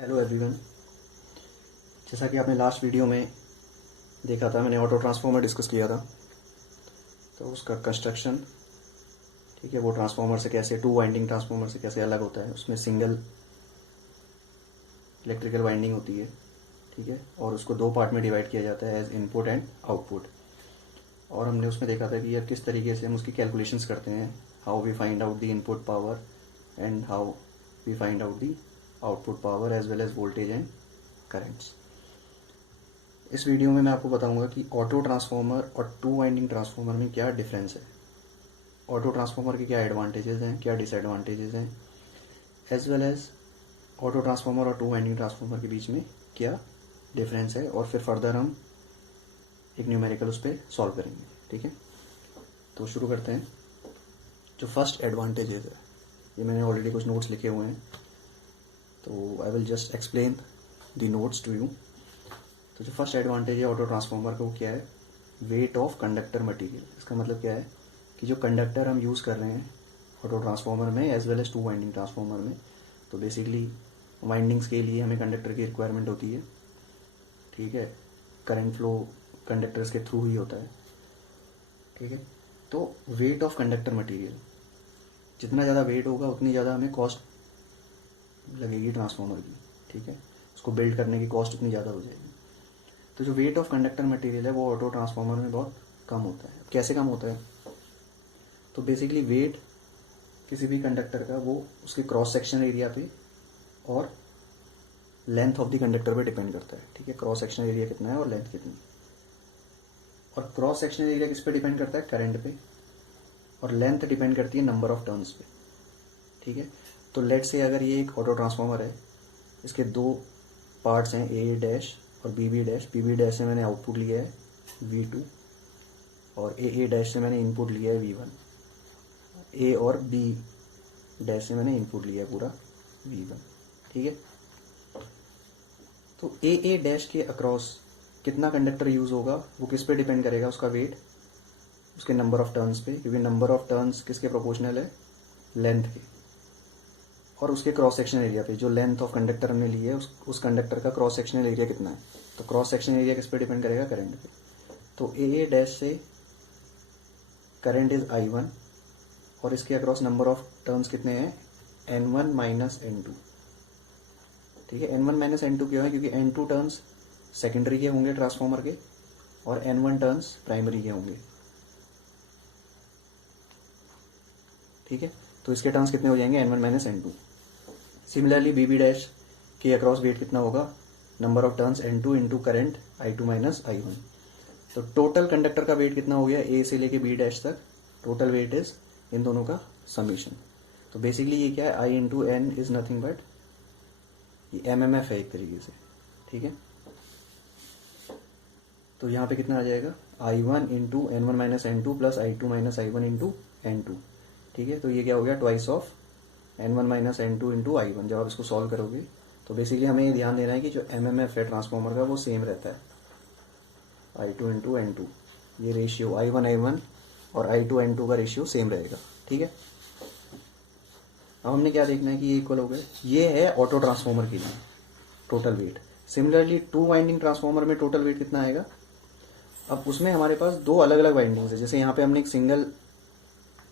Hello everyone. जैसा कि आपने लास्ट वीडियो में देखा था, मैंने ऑटो ट्रांसफार्मर डिस्कस किया था। तो उसका कंस्ट्रक्शन, ठीक है, वो ट्रांसफार्मर से कैसे, टू वाइंडिंग ट्रांसफार्मर से कैसे अलग होता है। उसमें सिंगल इलेक्ट्रिकल वाइंडिंग होती है, ठीक है, और उसको दो पार्ट में डिवाइड किया जाता है, एज इनपुट एंड आउटपुट। और हमने उसमें देखा था कि यह किस तरीके से हम उसकी कैलकुलेशंस करते हैं, how we find out the input power and how we find out the output power as well as voltage and currents. इस वीडियो में मैं आपको बताऊंगा कि ऑटो ट्रांसफार्मर और टू वाइंडिंग ट्रांसफार्मर में क्या डिफरेंस है, ऑटो ट्रांसफार्मर के क्या एडवांटेजेस हैं, क्या डिसएडवांटेजेस हैं, as well as auto transformer और टू वाइंडिंग ट्रांसफार्मर के बीच में क्या डिफरेंस है। और फिर फर्दर हम एक न्यूमेरिकल उस पर सॉल्व करेंगे, ठीक है। तो शुरू करते हैं। जो फर्स्ट एडवांटेजेस है, ये मैंने ऑलरेडी कुछ नोट्स लिखे हुए हैं, तो I will just explain the notes to you. तो जो फर्स्ट एडवांटेज है ऑटो ट्रांसफार्मर का, वो क्या है, वेट ऑफ कंडक्टर मटेरियल। इसका मतलब क्या है कि जो कंडक्टर हम यूज़ कर रहे हैं ऑटो ट्रांसफार्मर में as well as two winding transformer में, तो बेसिकली वाइंडिंग्स के लिए हमें कंडक्टर की रिक्वायरमेंट होती है, ठीक है। करंट फ्लो कंडक्टर्स के थ्रू ही होता है, ठीक है। तो वेट ऑफ कंडक्टर मटेरियल, जितना ज़्यादा वेट होगा उतनी ज़्यादा हमें कॉस्ट लगेगी ट्रांसफार्मर की, ठीक है। उसको बिल्ड करने की कॉस्ट उतनी ज़्यादा हो जाएगी। तो जो वेट ऑफ कंडक्टर मटेरियल है वो ऑटो ट्रांसफार्मर में बहुत कम होता है। कैसे कम होता है, तो बेसिकली वेट किसी भी कंडक्टर का वो उसके क्रॉस सेक्शन एरिया पे और लेंथ ऑफ द कंडक्टर पे डिपेंड करता है, ठीक है। क्रॉस सेक्शन एरिया कितना है और लेंथ कितनी है। और क्रॉस सेक्शन एरिया किस पे डिपेंड करता है, करंट पे, और लेंथ डिपेंड करती है नंबर ऑफ टर्न्स पे, ठीक है। तो लेट से अगर ये एक ऑटो ट्रांसफार्मर है, इसके दो पार्ट्स हैं, ए डैश और B B dash. B B dash से मैंने आउटपुट लिया है V2 और ए डैश से मैंने इनपुट लिया है V1। ए और बी डैश से मैंने इनपुट लिया है पूरा V1, ठीक है। तो ए डैश के अक्रॉस कितना कंडक्टर यूज़ होगा वो किस पे डिपेंड करेगा, उसका वेट उसके नंबर ऑफ टर्न्स पे, क्योंकि नंबर ऑफ टर्न्स किसके प्रोपोर्शनल है, लेंथ के, और उसके क्रॉस सेक्शन एरिया पे। जो लेंथ ऑफ कंडक्टर हमने ली है उस कंडक्टर का क्रॉस सेक्शनल एरिया कितना है, तो क्रॉस सेक्शन एरिया किस पे डिपेंड करेगा, करंट पे। तो ए डैश से करंट इज I1 और इसके अक्रॉस नंबर ऑफ टर्न्स कितने हैं, N1 माइनस N2, ठीक है। N1 माइनस N2 क्यों है, क्योंकि N2 टर्न्स सेकेंडरी के होंगे ट्रांसफार्मर के और N1 टर्न्स प्राइमरी के होंगे, ठीक है। तो इसके टर्न्स कितने हो जाएंगे, N1 minus N2। Similarly B B dash के अक्रॉस वेट कितना होगा, number of turns N2 into current I2 minus I1। तो टोटल कंडक्टर का वेट कितना हो गया, ए से लेके बी डैश तक, टोटल वेट इज इन दोनों का समीशन। तो बेसिकली ये क्या है, I into N is nothing but ये MMF है एक तरीके से, ठीक है। तो यहाँ पे कितना आ जाएगा, I1 into N1 minus N2 plus I2 minus I1 into N2, ठीक है। तो ये क्या हो गया, twice of N1 minus N2 into I1। जब आप इसको सॉल्व करोगे तो बेसिकली हमें ये ध्यान देना है कि जो MMF है ट्रांसफार्मर का वो सेम रहता है, I2 इंटू N2। ये रेशियो I1 और I2 N2 का रेशियो सेम रहेगा, ठीक है। अब हमने क्या देखना है कि ये इक्वल हो गए। ये है ऑटो ट्रांसफार्मर के लिए total weight. Similarly two winding transformer में टोटल वेट कितना आएगा, अब उसमें हमारे पास दो अलग अलग वाइंडिंग्स है। जैसे यहाँ पे हमने एक सिंगल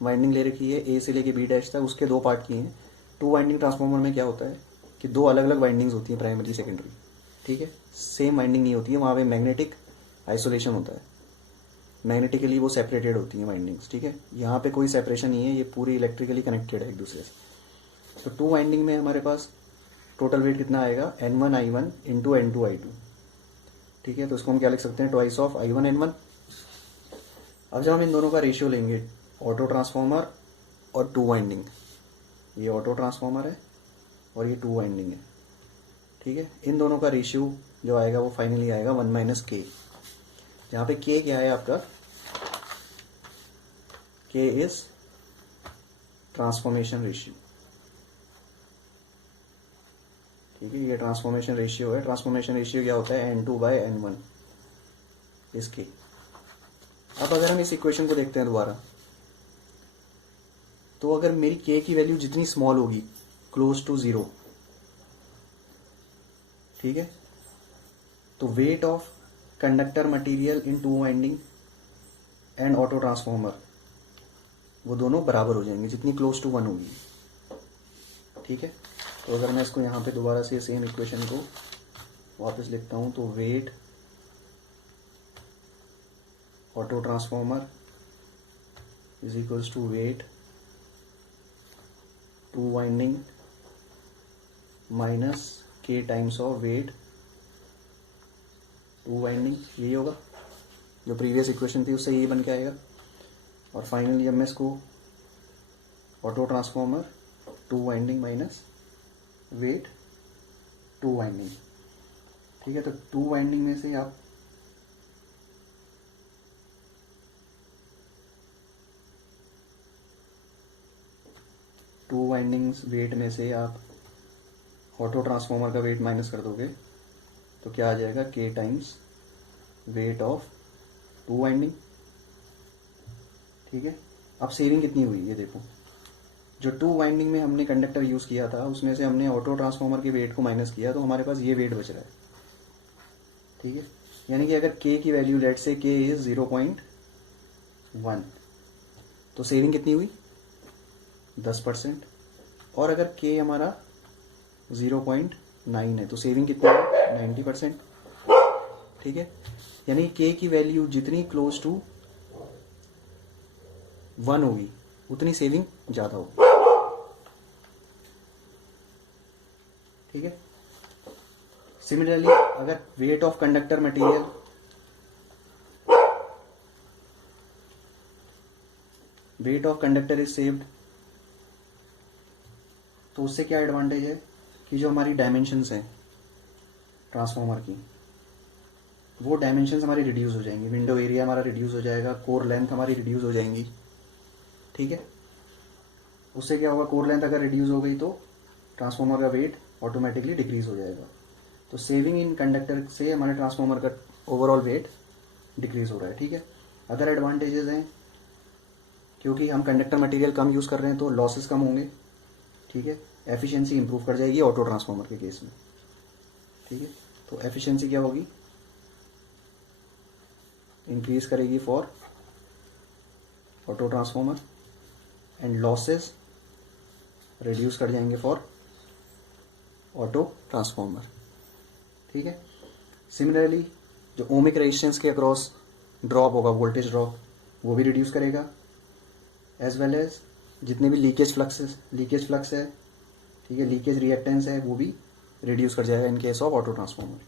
वाइंडिंग ले रखी है, ए से लेके बी डैश तक, उसके दो पार्ट किए हैं। टू वाइंडिंग ट्रांसफार्मर में क्या होता है कि दो अलग अलग वाइंडिंग्स होती हैं, प्राइमरी सेकेंडरी, ठीक है। सेम वाइंडिंग नहीं होती है, वहाँ पे मैग्नेटिक आइसोलेशन होता है, मैग्नेटिकली वो सेपरेटेड होती हैं वाइंडिंग्स, ठीक है। यहाँ पे कोई सेपरेशन नहीं है, ये पूरी इलेक्ट्रिकली कनेक्टेड है एक दूसरे से। तो टू वाइंडिंग में हमारे पास टोटल वेट कितना आएगा, N1 I1 into N2 I2, ठीक है। तो इसको हम क्या लिख सकते हैं, ट्वाइस ऑफ I1 N1। अब जब हम इन दोनों का रेशियो लेंगे, ऑटो ट्रांसफार्मर और टू वाइंडिंग, ये ऑटो ट्रांसफार्मर है और ये टू वाइंडिंग है, ठीक है। इन दोनों का रेशियो जो आएगा वो फाइनली आएगा 1 माइनस K, जहाँ पे K क्या है आपका, K इज ट्रांसफॉर्मेशन रेशियो, ठीक है। ये ट्रांसफॉर्मेशन रेशियो है। ट्रांसफॉर्मेशन रेशियो क्या होता है, N2 बाय N1 इसके। अब अगर हम इस इक्वेशन को देखते हैं दोबारा, तो अगर मेरी K की वैल्यू जितनी स्मॉल होगी, क्लोज टू जीरो, ठीक है। तो weight of conductor material in two winding and auto transformer वो दोनों बराबर हो जाएंगे जितनी क्लोज टू 1 होगी, ठीक है। तो अगर मैं इसको यहाँ पे दोबारा से सेम इक्वेशन को वापस लिखता हूँ, तो weight auto transformer is equals to weight two winding minus K times of weight two winding, यही होगा जो प्रीवियस इक्वेशन थी उससे यही बन के आएगा। और फाइनली जब मैं इसको auto transformer to winding minus weight two winding, ठीक है। तो टू वाइंडिंग में से आप टू वाइंडिंग्स वेट में से आप ऑटो ट्रांसफॉर्मर का वेट माइनस कर दोगे तो क्या आ जाएगा, के times weight of to winding, ठीक है। अब सेविंग कितनी हुई ये देखो, जो टू वाइंडिंग में हमने कंडक्टर यूज किया था उसमें से हमने ऑटो ट्रांसफॉर्मर के वेट को माइनस किया तो हमारे पास ये वेट बच रहा है, ठीक है। यानी कि अगर के की वैल्यू लेट से के इज 0.1 तो सेविंग कितनी हुई 10%, और अगर के हमारा 0.9 है तो सेविंग कितनी है 90%, ठीक है। यानी के की वैल्यू जितनी क्लोज टू 1 होगी उतनी सेविंग ज्यादा होगी, ठीक है। सिमिलरली अगर weight of conductor material is saved तो उससे क्या एडवांटेज है कि जो हमारी डायमेंशंस हैं ट्रांसफॉर्मर की वो डायमेंशंस हमारी रिड्यूस हो जाएंगी, विंडो एरिया हमारा रिड्यूस हो जाएगा, कोर लेंथ हमारी रिड्यूस हो जाएंगी, ठीक है। उससे क्या होगा, कोर लेंथ अगर रिड्यूस हो गई तो ट्रांसफॉर्मर का वेट ऑटोमेटिकली डिक्रीज हो जाएगा। तो सेविंग इन कंडक्टर से हमारे ट्रांसफॉर्मर का ओवरऑल वेट डिक्रीज हो रहा है, ठीक है। अदर एडवांटेजेस हैं क्योंकि हम कंडक्टर मटेरियल कम यूज कर रहे हैं तो लॉसेस कम होंगे, ठीक है। एफिशिएंसी इंप्रूव कर जाएगी ऑटो ट्रांसफॉर्मर के केस में, ठीक है। तो एफिशिएंसी क्या होगी, इंक्रीज करेगी for auto transformer and losses reduce कर जाएंगे फॉर ऑटो ट्रांसफॉर्मर, ठीक है। सिमिलरली जो ओमिक रेजिस्टेंस के अक्रॉस ड्रॉप होगा, वोल्टेज ड्रॉप, वो भी रिड्यूस करेगा, एज वेल एज जितने भी लीकेज फ्लक्स है, ठीक है, लीकेज रिएक्टेंस है वो भी रिड्यूस कर जाएगा इन case of auto transformer.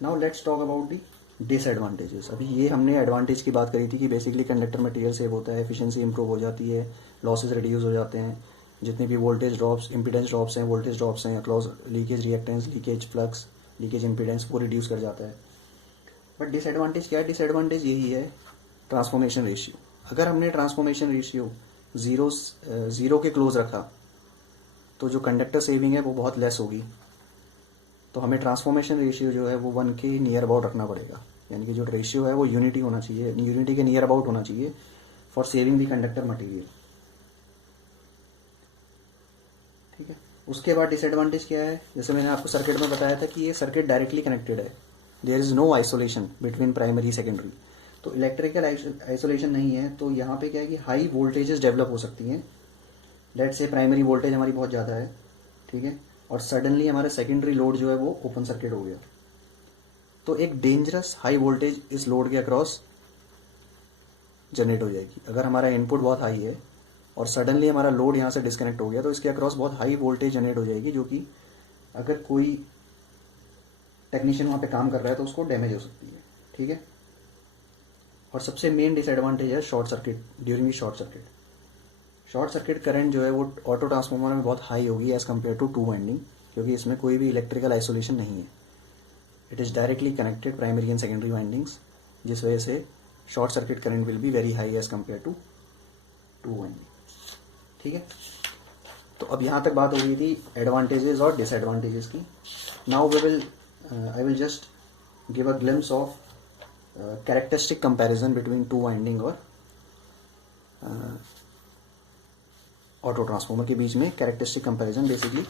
Now let's talk about the disadvantages. अभी ये हमने एडवांटेज की बात करी थी कि बेसिकली कंडक्टर मटेरियल सेव होता है, एफिशिएंसी इंप्रूव हो जाती है, लॉसेज रिड्यूस हो जाते हैं, जितने भी वोल्टेज ड्रॉप्स, इंपीडेंस ड्रॉप्स हैं, वोल्टेज ड्रॉप्स हैं, across leakage reactance, leakage flux, leakage impedance वो रिड्यूस कर जाता है। बट डिसएडवांटेज क्या है, डिसएडवांटेज यही है ट्रांसफॉर्मेशन रेशियो। अगर हमने ट्रांसफॉर्मेशन रेशियो जीरो के क्लोज रखा तो जो कंडक्टर सेविंग है वो बहुत लेस होगी, तो हमें ट्रांसफॉर्मेशन रेशियो जो है वो 1 के नियर अबाउट रखना पड़ेगा। यानी कि जो रेशियो है वो यूनिटी होना चाहिए, यूनिटी के नियर अबाउट होना चाहिए for saving the conductor material, ठीक है। उसके बाद डिसएडवांटेज क्या है, जैसे मैंने आपको सर्किट में बताया था कि ये सर्किट डायरेक्टली कनेक्टेड है, there is no isolation between primary secondary, तो इलेक्ट्रिकल आइसोलेशन नहीं है। तो यहाँ पे क्या है कि हाई वोल्टेजेस डेवलप हो सकती हैं, लेट से प्राइमरी वोल्टेज हमारी बहुत ज़्यादा है, ठीक है, और सडनली हमारा सेकेंडरी लोड जो है वो ओपन सर्किट हो गया, तो एक डेंजरस हाई वोल्टेज इस लोड के अक्रॉस जनरेट हो जाएगी। अगर हमारा इनपुट बहुत हाई है और सडनली हमारा लोड यहाँ से डिस्कनेक्ट हो गया तो इसके अक्रॉस बहुत हाई वोल्टेज जनरेट हो जाएगी, जो कि अगर कोई टेक्नीशियन वहाँ पे काम कर रहा है तो उसको डैमेज हो सकती है, ठीक है। और सबसे मेन डिसएडवांटेज है short circuit during the short circuit. Short circuit current जो है वो ऑटो ट्रांसफॉर्मर में बहुत हाई होगी as compare to two winding, क्योंकि इसमें कोई भी इलेक्ट्रिकल आइसोलेशन नहीं है, it is directly connected primary and secondary windings, जिस वजह से short circuit current will be very high as compare to winding, ठीक है। तो अब यहाँ तक बात हो गई थी एडवांटेजेस और डिसएडवांटेजेस की। Now I will just give a glimpse of characteristic comparison between two winding और ऑटो ट्रांसफॉर्मर के बीच में characteristic comparison. Basically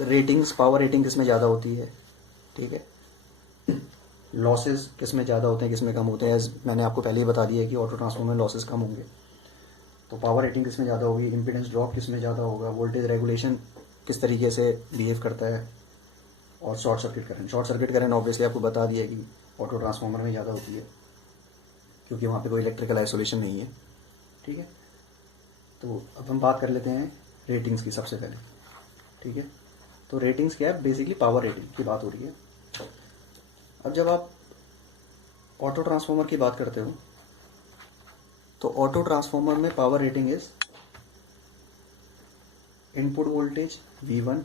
ratings, power rating किस में ज़्यादा होती है, ठीक है, लॉसेस किस में ज़्यादा होते हैं, किस में कम होते हैं। एज मैंने आपको पहले ही बता दिया है कि ऑटो ट्रांसफॉर्मर में लॉसेस कम होंगे, तो पावर रेटिंग किस में ज़्यादा होगी, इम्पीडेंस ड्रॉप किस में ज़्यादा होगा, वोल्टेज रेगुलेशन किस तरीके से बिहेव करता है, और short circuit current. Short circuit current obviously आपको बता दिया कि ऑटो ट्रांसफॉर्मर में ज़्यादा होती है, क्योंकि वहाँ पे कोई इलेक्ट्रिकल आइसोलेशन नहीं है, ठीक है। तो अब हम बात कर लेते हैं रेटिंग्स की सबसे पहले, ठीक है। तो रेटिंग्स क्या है, बेसिकली पावर रेटिंग की बात हो रही है। अब जब आप ऑटो ट्रांसफॉर्मर की बात करते हो तो ऑटो ट्रांसफॉर्मर में power rating is input voltage V1,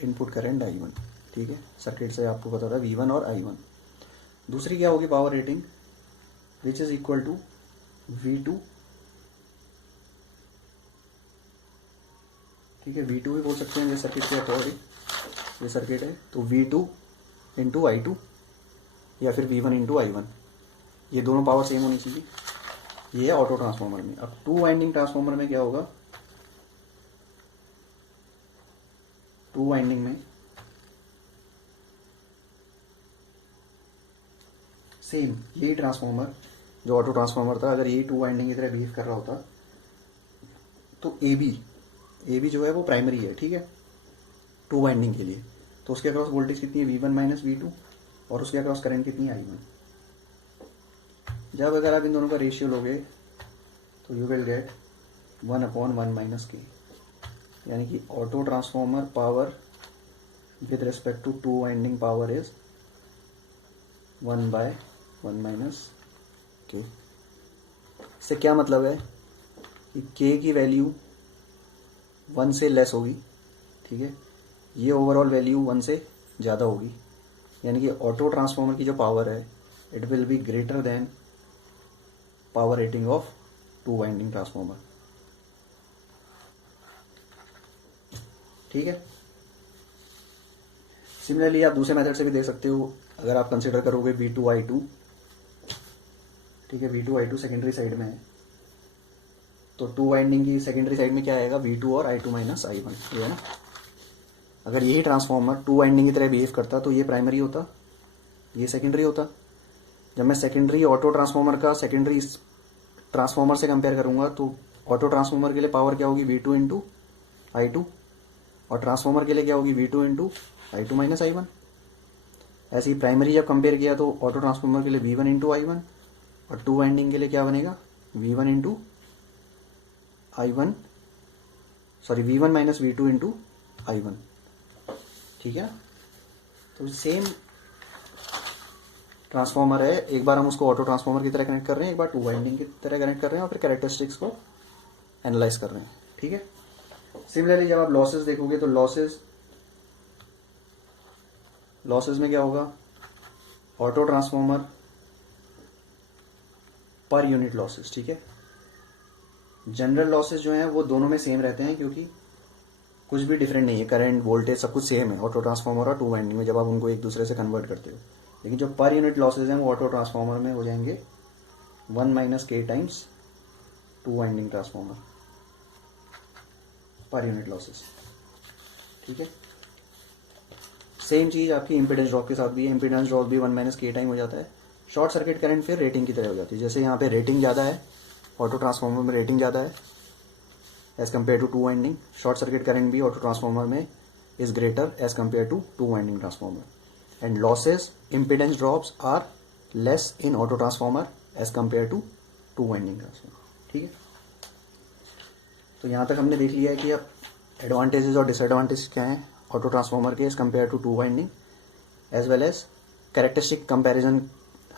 input current I1, ठीक है। सर्किट से आपको पता था V1 और I1। दूसरी क्या होगी power rating, which is equal to V2, ठीक है। V2 भी बोल सकते हैं, ये सर्किट के अकॉर्डिंग, ये सर्किट है तो V2 इंटू I2 या फिर V1 इंटू I1, ये दोनों पावर सेम होनी चाहिए। ये है ऑटो ट्रांसफॉर्मर में। अब टू वाइंडिंग ट्रांसफॉर्मर में क्या होगा, टू वाइंडिंग में सेम यही ट्रांसफॉर्मर जो ऑटो ट्रांसफॉर्मर था, अगर यही टू वाइंडिंग की तरह बिहेव कर रहा होता तो ए बी जो है वो प्राइमरी है, ठीक है, टू वाइंडिंग के लिए। तो उसके अक्रॉस वोल्टेज कितनी है, V1 माइनस V2, और उसके अक्रॉस करंट कितनी है, I1। जब अगर आप इन दोनों का रेशियो लोगे तो you will get 1/1 minus K, यानी कि auto transformer power with respect to two winding power is 1/1 minus K. इससे क्या मतलब है कि के की वैल्यू 1 से लेस होगी, ठीक है, ये ओवरऑल वैल्यू 1 से ज़्यादा होगी, यानी कि ऑटो ट्रांसफॉर्मर की जो पावर है it will be greater than power rating of to winding transformer, ठीक है। सिमिलरली आप दूसरे मेथड से भी देख सकते हो, अगर आप कंसिडर करोगे V2 I2, ठीक है, V2 I2 सेकेंडरी साइड में है, तो टू वाइंडिंग की सेकेंडरी साइड में क्या आएगा, V2 और I2 माइनस I1, ये है ना। अगर यही ट्रांसफॉर्मर टू वाइंडिंग की तरह बिहेव करता तो ये प्राइमरी होता, ये सेकेंडरी होता। जब मैं सेकेंडरी ऑटो ट्रांसफॉर्मर का सेकेंडरी ट्रांसफॉर्मर से कंपेयर करूंगा तो ऑटो ट्रांसफॉर्मर के लिए पावर क्या होगी, V2 इंटू I2, और ट्रांसफॉर्मर के लिए क्या होगी, V2 into I2 minus I1। ऐसे ही प्राइमरी जब कंपेयर किया तो ऑटो ट्रांसफॉर्मर के लिए V1 इंटू I1, और टू वाइंडिंग के लिए क्या बनेगा, V1 into I1, sorry V1 minus V2 into I1, ठीक है। तो सेम ट्रांसफॉर्मर है, एक बार हम उसको ऑटो ट्रांसफॉर्मर की तरह कनेक्ट कर रहे हैं, एक बार टू वाइंडिंग की तरह कनेक्ट कर रहे हैं, और फिर कैरेक्टरिस्टिक्स को एनालाइज कर रहे हैं, ठीक है। सिमिलरली जब आप लॉसेस देखोगे तो लॉसेस में क्या होगा, auto transformer per unit losses, ठीक है। जनरल लॉसेस जो हैं वो दोनों में सेम रहते हैं, क्योंकि कुछ भी डिफरेंट नहीं है, करंट वोल्टेज सब कुछ सेम है ऑटो ट्रांसफॉर्मर और टू वाइंडिंग में जब आप उनको एक दूसरे से कन्वर्ट करते हो। लेकिन जो पर यूनिट लॉसेज हैं वो ऑटो ट्रांसफॉर्मर में हो जाएंगे 1 minus K times to winding transformer, per unit losses, ठीक है। सेम चीज़ आपकी इम्पीडेंस ड्रॉप के साथ भी है, इम्पीडेंस ड्रॉप भी 1 माइनस के टाइम हो जाता है। शॉर्ट सर्किट करंट फिर रेटिंग की तरह हो जाती है, जैसे यहाँ पे रेटिंग ज़्यादा है, ऑटो ट्रांसफॉर्मर में रेटिंग ज़्यादा है as compare to two winding, short circuit current भी ऑटो ट्रांसफॉर्मर में is greater as compare to two winding transformer, and losses impedance drops are less in auto transformer as compare to two winding transformer, ठीक है। तो यहाँ तक हमने देख लिया है कि अब एडवांटेजेस और डिसएडवांटेज क्या हैं ऑटो ट्रांसफॉर्मर के as compare to two winding, as well as characteristic comparison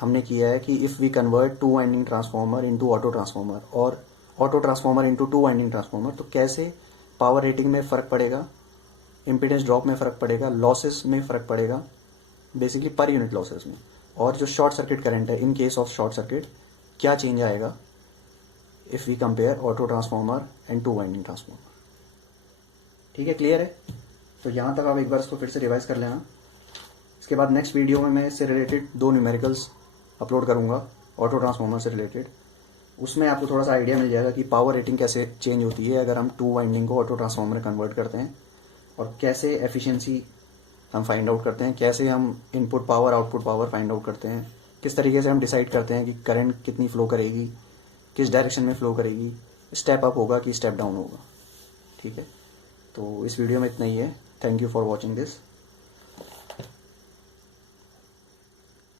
हमने किया है कि if we convert two winding transformer into auto transformer और auto transformer into two winding transformer, तो कैसे पावर रेटिंग में फ़र्क पड़ेगा, इम्पीडेंस ड्रॉप में फ़र्क पड़ेगा, लॉसेस में फ़र्क पड़ेगा, बेसिकली पर यूनिट लॉसेस में, और जो शॉर्ट सर्किट करंट है in case of short circuit क्या चेंज आएगा if we compare auto transformer and two winding transformer, ठीक है। क्लियर है। तो यहाँ तक आप एक बार इसको फिर से रिवाइज कर लेना। इसके बाद नेक्स्ट वीडियो में मैं इससे रिलेटेड 2 न्यूमेरिकल्स अपलोड करूँगा ऑटो ट्रांसफॉर्मर से रिलेटेड, उसमें आपको थोड़ा सा आइडिया मिल जाएगा कि पावर रेटिंग कैसे चेंज होती है अगर हम टू वाइंडिंग को ऑटो ट्रांसफॉर्मर में कन्वर्ट करते हैं, और कैसे एफिशिएंसी हम फाइंड आउट करते हैं, कैसे हम input power output power find out करते हैं, किस तरीके से हम डिसाइड करते हैं कि करंट कितनी फ्लो करेगी, किस डायरेक्शन में फ्लो करेगी, स्टेप अप होगा कि स्टेप डाउन होगा। ठीक है, तो इस वीडियो में इतना ही है। Thank you for watching this.